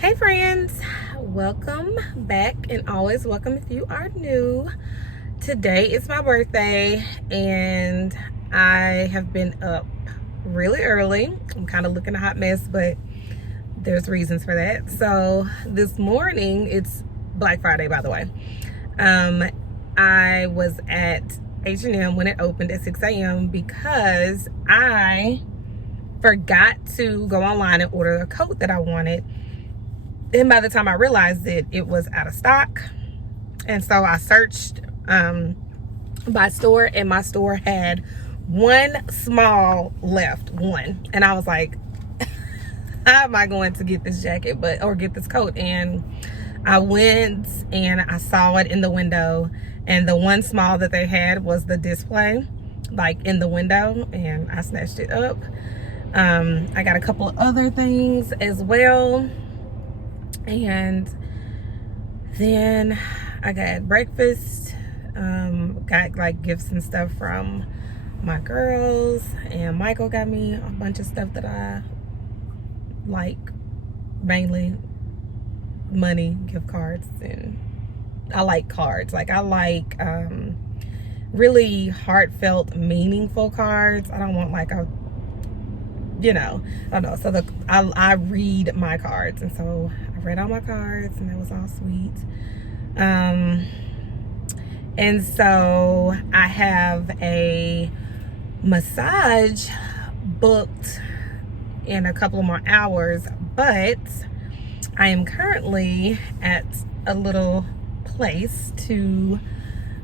Hey friends, welcome back, and always welcome if you are new. Today is my birthday and I have been up really early. I'm kind of looking a hot mess, but there's reasons for that. So this morning, it's Black Friday, by the way. I was at H&M when it opened at 6 a.m. because I forgot to go online and order a coat that I wanted. And by the time I realized it was out of stock. And so I searched by store, and my store had one small left, one. And I was like, how am I going to get this jacket or get this coat? And I went and I saw it in the window, and the one small that they had was the display, like in the window, and I snatched it up. I got a couple of other things as well. And then I got breakfast, got like gifts and stuff from my girls, and Michael got me a bunch of stuff that I like, mainly money, gift cards, and I like cards. Like I like really heartfelt, meaningful cards. I don't want like a, I don't know. So I read my cards, and so I read all my cards, and it was all sweet. And so I have a massage booked in a couple of more hours, but I am currently at a little place to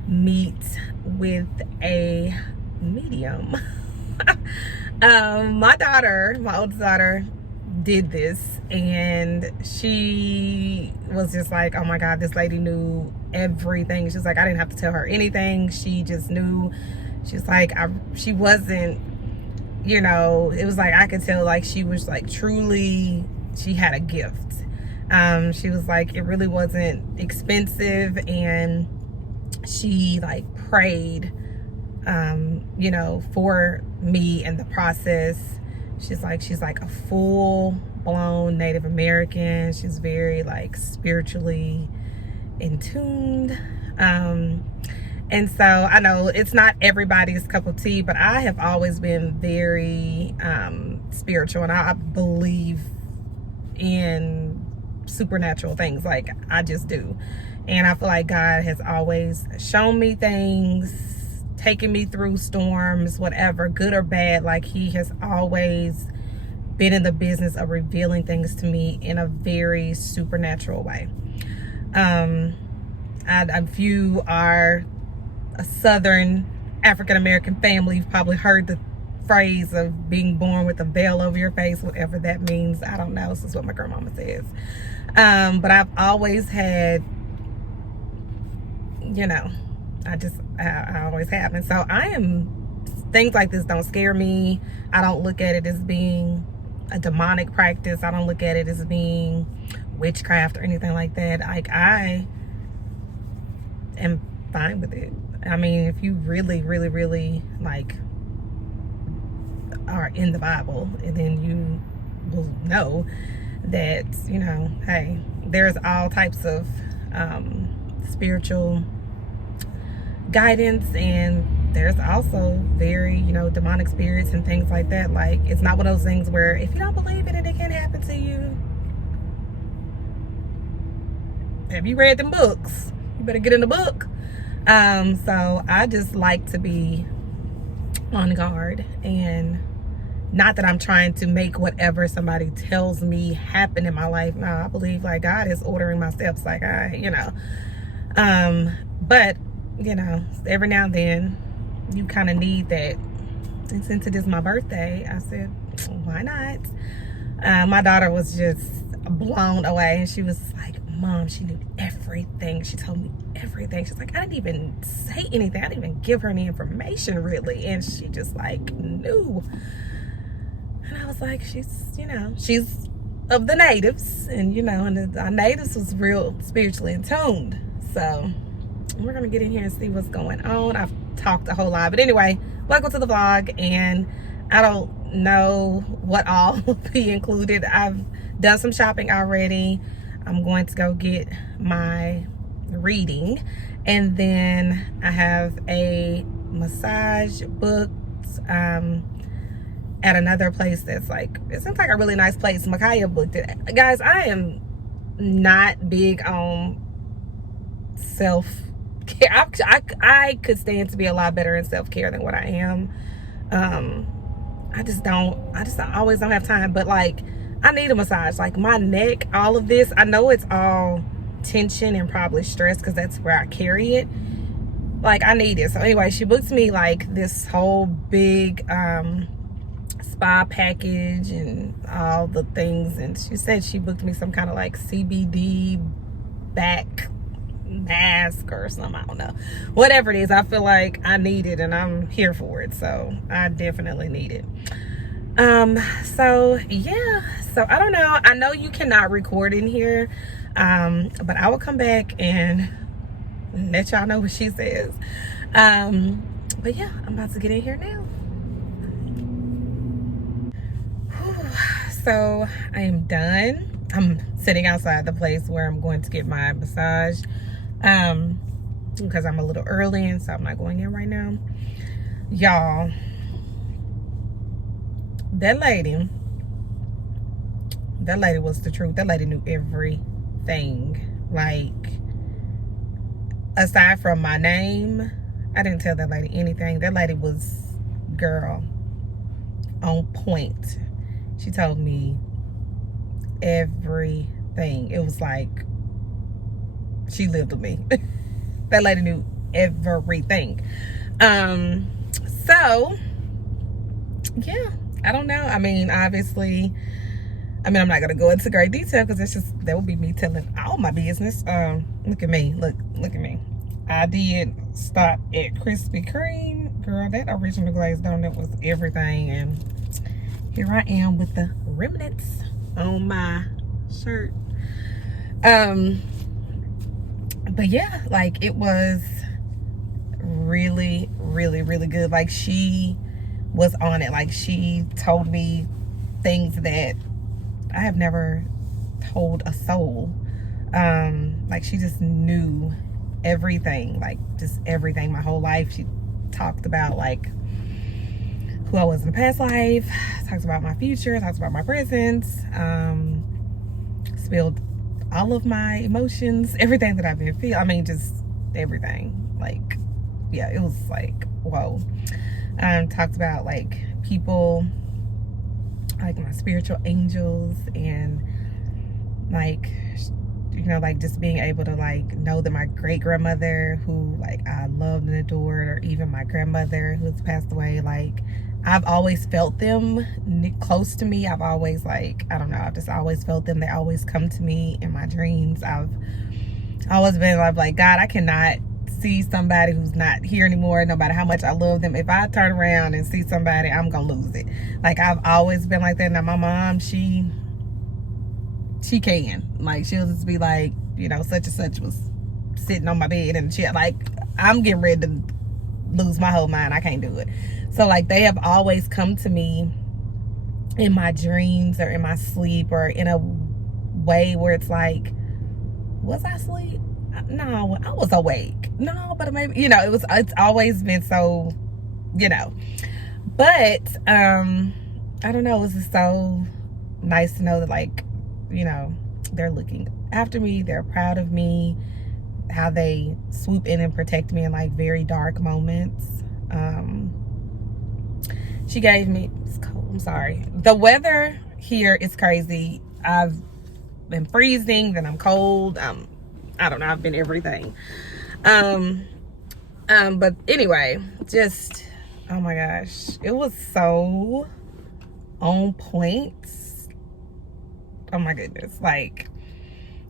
meet with a medium. My oldest daughter did this, and she was just like, oh my God, this lady knew everything. She was like, I didn't have to tell her anything. She just knew. She's like, she wasn't, it was like, I could tell like she was like truly, she had a gift. She was like, it really wasn't expensive, and she like prayed for me in the process. She's like a full-blown Native American. She's very like spiritually in tuned. And so I know it's not everybody's cup of tea, but I have always been very spiritual, and I believe in supernatural things. Like I just do. And I feel like God has always shown me things, taking me through storms, whatever, good or bad. Like he has always been in the business of revealing things to me in a very supernatural way. If you are a Southern African American family, you've probably heard the phrase of being born with a veil over your face, whatever that means. I don't know. This is what my grandmama says. But I've always had, I always have. And so things like this don't scare me. I don't look at it as being a demonic practice. I don't look at it as being witchcraft or anything like that. Like I am fine with it. I mean, if you really, really, really like are in the Bible, and then you will know that, hey, there's all types of spiritual guidance, and there's also very demonic spirits and things like that. Like it's not one of those things where if you don't believe in it, it can't happen to you. Have you read them books? You better get in the book. So I just like to be on guard, and not that I'm trying to make whatever somebody tells me happen in my life. No, I believe like God is ordering my steps. Like but every now and then you kind of need that. And since it is my birthday, I said, why not? My daughter was just blown away, and she was like, Mom, she knew everything. She told me everything. She's like, I didn't even say anything. I didn't even give her any information really. And she just like knew. And I was like, she's of the natives, and and our natives was real spiritually in tuned. So we're gonna get in here and see what's going on. I've talked a whole lot, but anyway, welcome to the vlog. And I don't know what all will be included. I've done some shopping already. I'm going to go get my reading, and then I have a massage booked at another place that's like, it seems like a really nice place. Micaiah booked it. Guys, I am not big on self-care. I could stand to be a lot better in self-care than what I am. I just always don't have time. But like, I need a massage. Like my neck, all of this, I know it's all tension and probably stress because that's where I carry it. Like I need it. So anyway, she booked me like this whole big spa package and all the things, and she said she booked me some kind of like CBD back mask or something. I don't know, whatever it is. I feel like I need it and I'm here for it, so I definitely need it. So yeah, so I don't know, I know you cannot record in here, but I will come back and let y'all know what she says. But yeah, I'm about to get in here now. So I am done. I'm sitting outside the place where I'm going to get my massage, because I'm a little early, and so I'm not going in right now. Y'all, that lady was the truth. That lady knew everything. Like, aside from my name, I didn't tell that lady anything. That lady was, girl, on point. She told me everything. It was like she lived with me. That lady knew everything. So yeah, I don't know. I mean, obviously, I'm not gonna go into great detail because it's just, that would be me telling all my business. Look at me, look at me. I did stop at Krispy Kreme. Girl, that original glazed donut was everything, and here I am with the remnants on my shirt. But yeah, like, it was really, really, really good. Like, she was on it. Like, she told me things that I have never told a soul. Like, she just knew everything, like just everything, my whole life. She talked about like who I was in the past life, talks about my future, talks about my present, spilled all of my emotions, everything that I've been feeling. I mean, just everything. Like, yeah, it was like, whoa. Talked about like people, like my spiritual angels, and like, you know, like just being able to like know that my great grandmother, who like I loved and adored, or even my grandmother who's passed away, like I've always felt them close to me. I've always, like, I don't know, I've just always felt them. They always come to me in my dreams. I've always been like, God, I cannot see somebody who's not here anymore, no matter how much I love them. If I turn around and see somebody, I'm gonna lose it. Like, I've always been like that. Now my mom, she can, like, she'll just be like, you know, such and such was sitting on my bed, and she, like, I'm getting ready to lose my whole mind. I can't do it. So like, they have always come to me in my dreams or in my sleep, or in a way where it's like, was I asleep? No, I was awake. No, but maybe, you know, it's always been so, you know. But I don't know, it's just so nice to know that, like, you know, they're looking after me, they're proud of me, how they swoop in and protect me in like very dark moments. She gave me, it's cold, I'm sorry, the weather here is crazy. I've been freezing, then I'm cold, I don't know, I've been everything. But anyway, just, oh my gosh, it was so on point. Oh my goodness, like,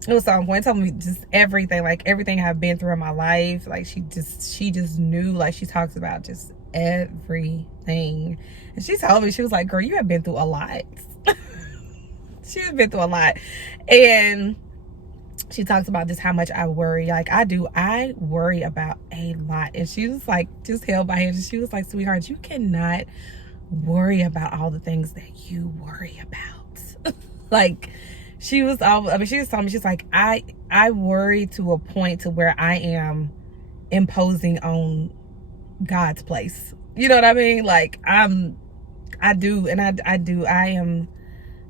it was so on point. Told me just everything, like everything I've been through in my life. Like, she just knew. Like, she talks about just everything. And she told me, she was like, girl, you have been through a lot. She has been through a lot. And she talks about just how much I worry. Like, I worry about a lot. And she was like, just held my hand, and she was like, sweetheart, you cannot worry about all the things that you worry about. Like, she was all, I mean, she was telling me, she's like, I worry to a point to where I am imposing on God's place. You know what I mean? Like, I do, and I do. I am,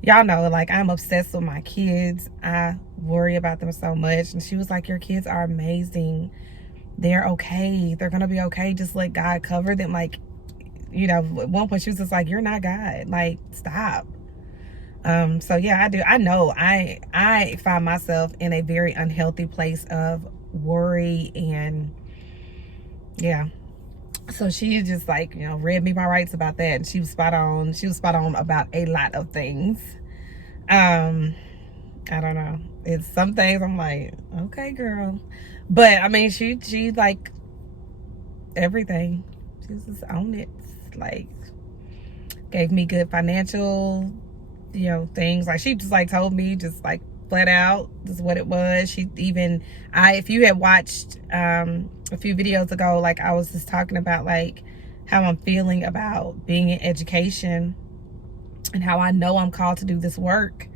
y'all know, like, I'm obsessed with my kids. I worry about them so much. And she was like, your kids are amazing. They're okay. They're gonna be okay. Just let God cover them. Like, you know, at one point she was just like, you're not God. Like, stop. So yeah, I do. I know I find myself in a very unhealthy place of worry, and yeah. So she just, like, you know, read me my rights about that, and she was spot on. She was spot on about a lot of things. I don't know. It's some things I'm like, okay, girl. But I mean, she like everything. She was just on it. Like, gave me good financial, you know, things. Like, she just, like, told me just, like, flat out, this is what it was. She even, if you had watched a few videos ago, like, I was just talking about, like, how I'm feeling about being in education and how I know I'm called to do this work.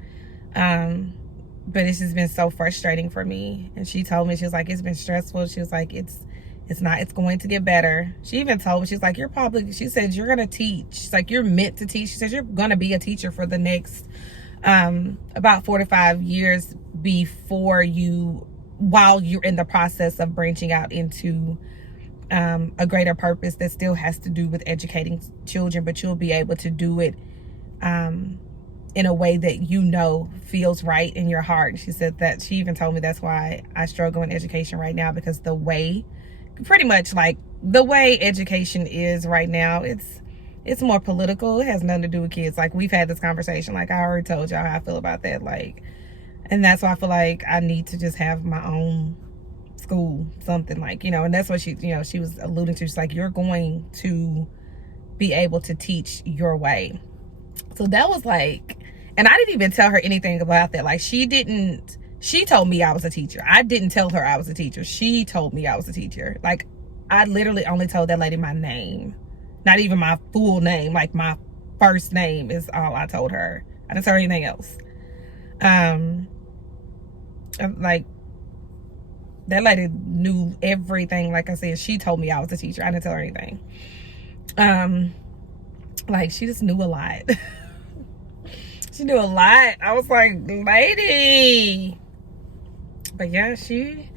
But it's just been so frustrating for me. And she told me, she was like, it's been stressful. She was like, it's going to get better. She even told me, she's like, she said, you're going to teach. She's like, you're meant to teach. She said, you're going to be a teacher for the next, about 4 to 5 years while you're in the process of branching out into, a greater purpose that still has to do with educating children, but you'll be able to do it, in a way that, you know, feels right in your heart. She said that, she even told me that's why I struggle in education right now, because the way, pretty much like the way education is right now, it's more political. It has nothing to do with kids. Like, we've had this conversation. Like, I already told y'all how I feel about that. Like, and that's why I feel like I need to just have my own school, something, like, you know. And that's what she, you know, she was alluding to. She's like, you're going to be able to teach your way. So that was like, and I didn't even tell her anything about that. Like, she told me I was a teacher. I didn't tell her I was a teacher. She told me I was a teacher. Like, I literally only told that lady my name. Not even my full name. Like, my first name is all I told her. I didn't tell her anything else. Like, that lady knew everything. Like I said, she told me I was a teacher. I didn't tell her anything. Like, she just knew a lot. She knew a lot. I was like, lady. But yeah, she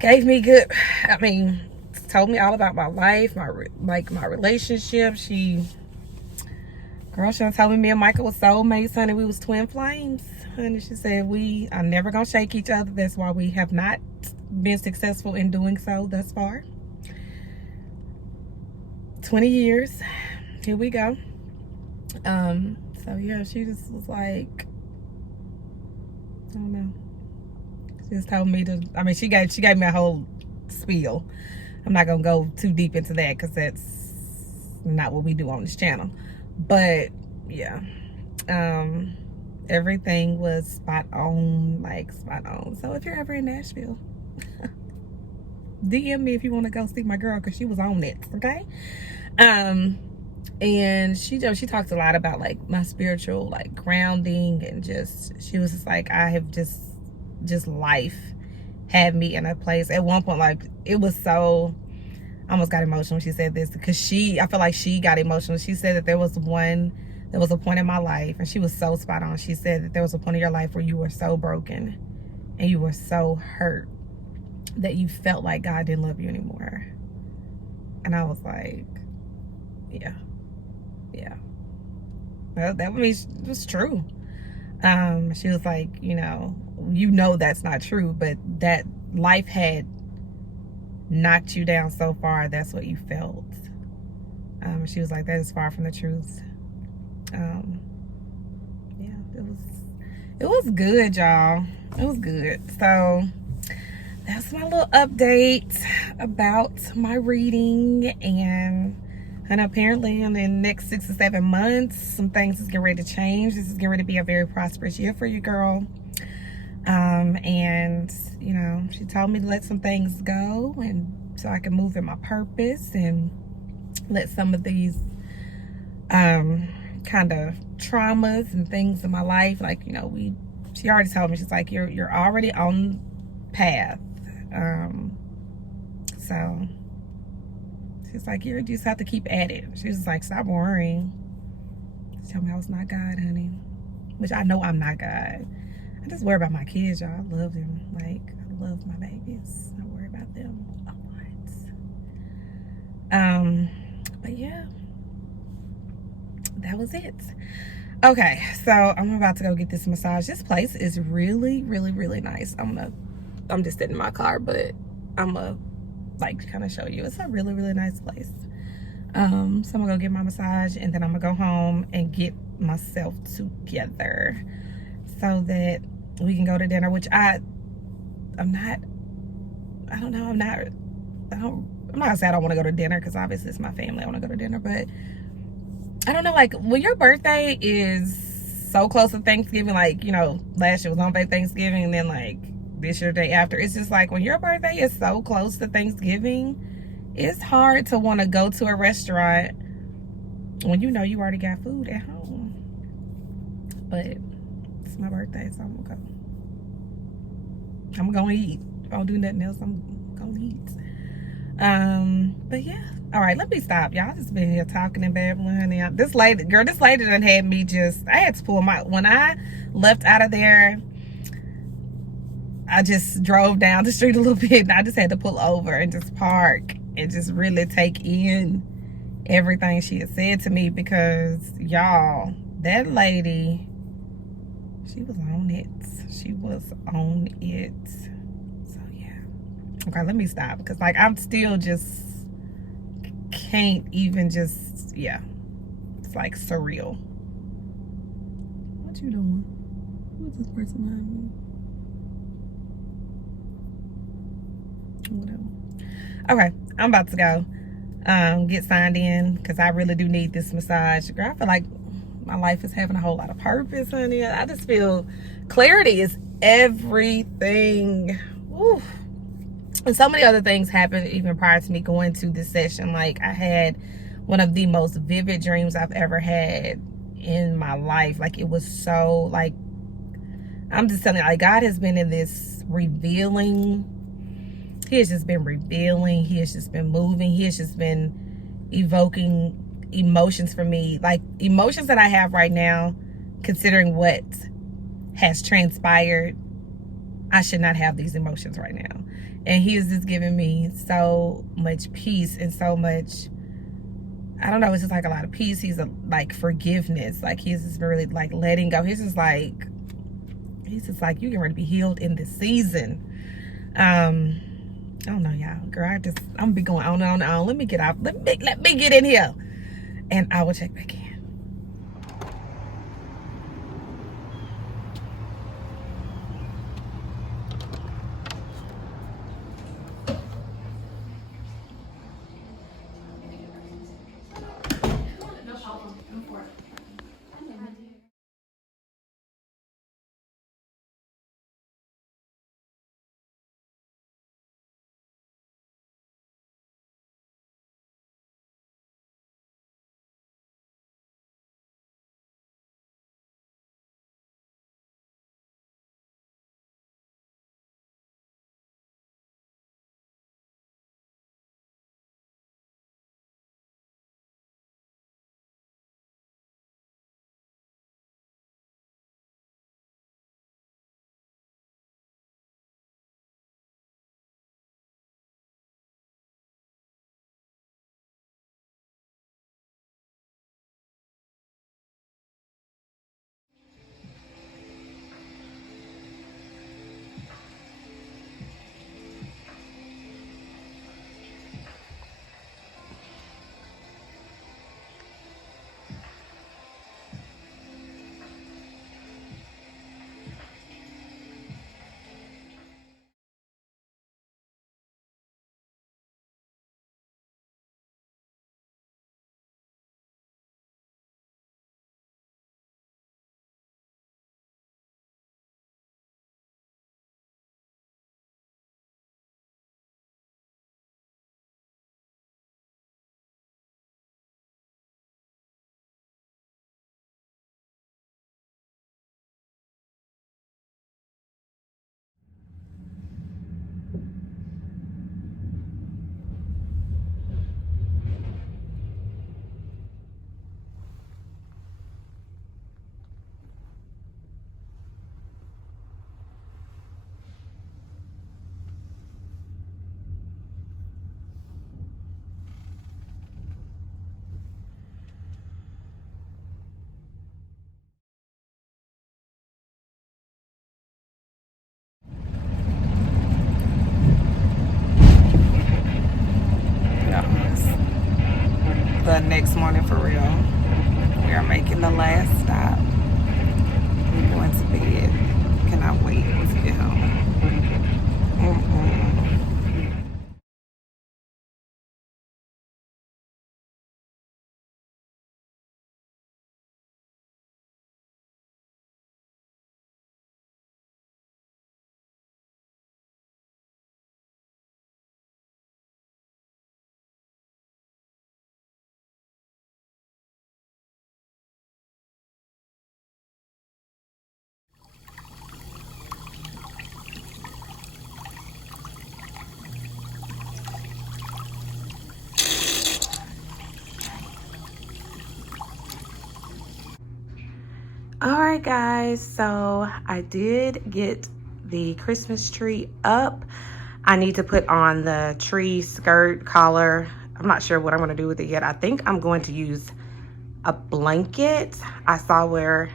gave me good, I mean, told me all about my life, my relationship. Girl, she was telling me and Michael was soulmates, honey. We was twin flames. Honey, she said we are never gonna shake each other. That's why we have not been successful in doing so thus far. 20 years. Here we go. So yeah, she just was like, I don't know. She just told me to, I mean, she gave me a whole spiel. I'm not gonna go too deep into that because that's not what we do on this channel. But yeah, everything was spot on, like spot on. So if you're ever in Nashville, DM me if you want to go see my girl, because she was on it, okay? And she talks a lot about, like, my spiritual, like, grounding, and she was just like, I have just life had me in a place. At one point, like, it was so, I almost got emotional when she said this, because I feel like she got emotional. She said that there was a point in my life, and she was so spot on. She said that there was a point in your life where you were so broken and you were so hurt that you felt like God didn't love you anymore. And I was like, yeah. Well, that was true. She was like, you know that's not true, but that life had knocked you down so far, that's what you felt. She was like, that is far from the truth. Yeah, it was good, y'all. It was good. So that's my little update about my reading, and apparently in the next 6 to 7 months, some things is getting ready to change. This is getting ready to be a very prosperous year for you, girl. And you know, she told me to let some things go, and so I can move in my purpose and let some of these kind of traumas and things in my life, like, you know, we She already told me, she's like, you're already on path. So she's like, you just have to keep at it. She was like, stop worrying. She told me I was not God, honey. Which I know I'm not God. I just worry about my kids, y'all. I love them. Like, I love my babies. I worry about them a lot. But yeah, that was it. Okay, so I'm about to go get this massage. This place is really, really, really nice. I'm just sitting in my car, but I'm gonna like kind of show you. It's a really, really nice place. So I'm gonna go get my massage, and then I'm gonna go home and get myself together so that we can go to dinner, which I'm not gonna say I don't want to go to dinner, because obviously it's my family. I want to go to dinner, but I don't know, like, when your birthday is so close to Thanksgiving, like, you know, last year was on Thanksgiving, and then like this year, day after, it's just like when your birthday is so close to Thanksgiving, it's hard to want to go to a restaurant when you know you already got food at home. But it's my birthday, so I'm gonna go. I'm gonna eat. If I don't do nothing else, I'm gonna eat. But yeah. All right, let me stop, y'all. I just been here talking and babbling, honey. This lady done had me just, I had to pull my, when I left out of there, I just drove down the street a little bit, and I just had to pull over and just park and just really take in everything she had said to me, because y'all, that lady, she was on it. She was on it. So yeah. Okay, let me stop, because like I'm still just can't even just, yeah, it's like surreal. What you doing? Who's this person behind me? Whatever. Okay, I'm about to go get signed in, because I really do need this massage. Girl, I feel like my life is having a whole lot of purpose, honey. I just feel clarity is everything. Woo. And so many other things happened even prior to me going to this session. Like, I had one of the most vivid dreams I've ever had in my life. Like, it was so, like, I'm just telling you, like, God has been in this revealing. He has just been revealing. He has just been moving. He has just been evoking emotions for me. Like, emotions that I have right now, considering what has transpired, I should not have these emotions right now. And he is just giving me so much peace and so much, I don't know, it's just like a lot of peace. He's like forgiveness. Like, he's just really like letting go. He's just like you get ready to be healed in this season. I don't know, y'all. Girl, I'm gonna be going on and on and on. Let me get out. Let me get in here, and I will check back in. the last stop. We're going to bed. Cannot wait to get home. All right, guys, so I did get the Christmas tree up. I need to put on the tree skirt collar. I'm not sure what I'm going to do with it yet. I think I'm going to use a blanket. I saw where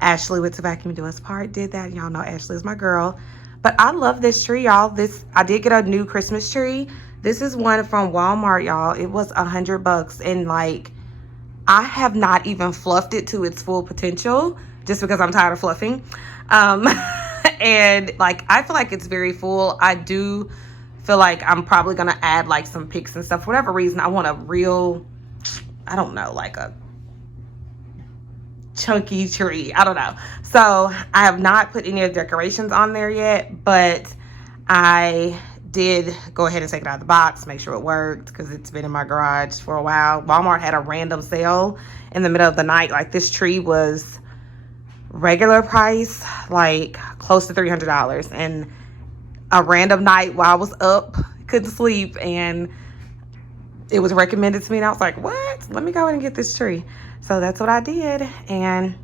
Ashley with the vacuum do us part did that. Y'all know Ashley is my girl. But I love this tree, y'all. I did get a new Christmas tree. This is one from Walmart, y'all. It was $100, and like, I have not even fluffed it to its full potential just because I'm tired of fluffing. And like, I feel like it's very full. I do feel like I'm probably gonna add like some picks and stuff. For whatever reason, I want a real, I don't know, like a chunky tree. I don't know. So I have not put any of the decorations on there yet, but I did go ahead and take it out of the box, make sure it worked, because it's been in my garage for a while. Walmart had a random sale in the middle of the night. Like, this tree was regular price, like close to $300, and a random night while I was up, couldn't sleep, and it was recommended to me, and I was like, what? Let me go ahead and get this tree. So that's what I did. And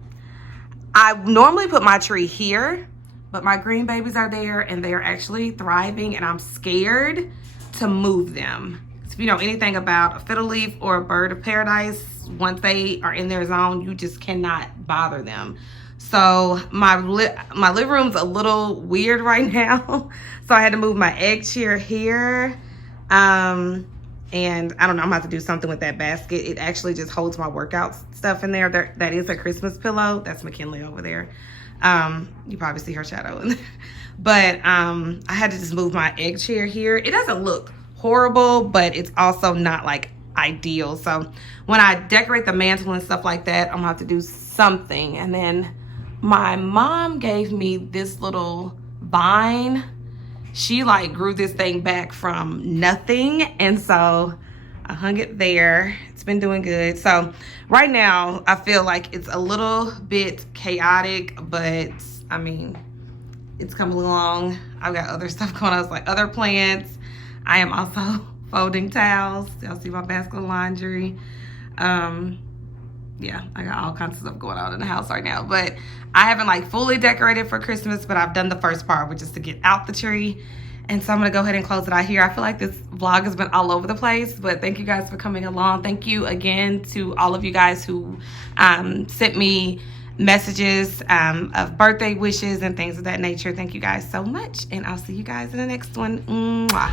I normally put my tree here, but my green babies are there and they're actually thriving, and I'm scared to move them. If you know anything about a fiddle leaf or a bird of paradise, once they are in their zone, you just cannot bother them. So my living room's a little weird right now. So I had to move my egg chair here. And I don't know, I'm about to do something with that basket. It actually just holds my workout stuff in there. That is a Christmas pillow. That's McKinley over there. You probably see her shadow in there. But I had to just move my egg chair here. It doesn't look horrible, but it's also not like ideal. So when I decorate the mantle and stuff like that, I'm gonna have to do something. And then my mom gave me this little vine. She like grew this thing back from nothing, and so I hung it there. It's been doing good. So right now I feel like it's a little bit chaotic, but I mean, it's coming along. I've got other stuff going on, like other plants. I am also folding towels. Y'all see my basket of laundry. Yeah, I got all kinds of stuff going on in the house right now, but I haven't like fully decorated for Christmas, but I've done the first part, which is to get out the tree. And so I'm gonna go ahead and close it out here. I feel like this vlog has been all over the place, but thank you guys for coming along. Thank you again to all of you guys who sent me messages of birthday wishes and things of that nature. Thank you guys so much, and I'll see you guys in the next one. Mwah.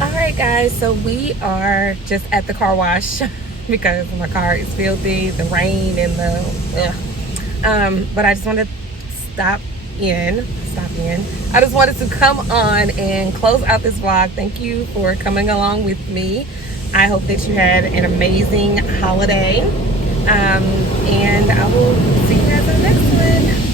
Alright guys, so we are just at the car wash because my car is filthy, the rain and but I just wanted to stop in. I just wanted to come on and close out this vlog. Thank you for coming along with me. I hope that you had an amazing holiday. And I will see you guys in the next one.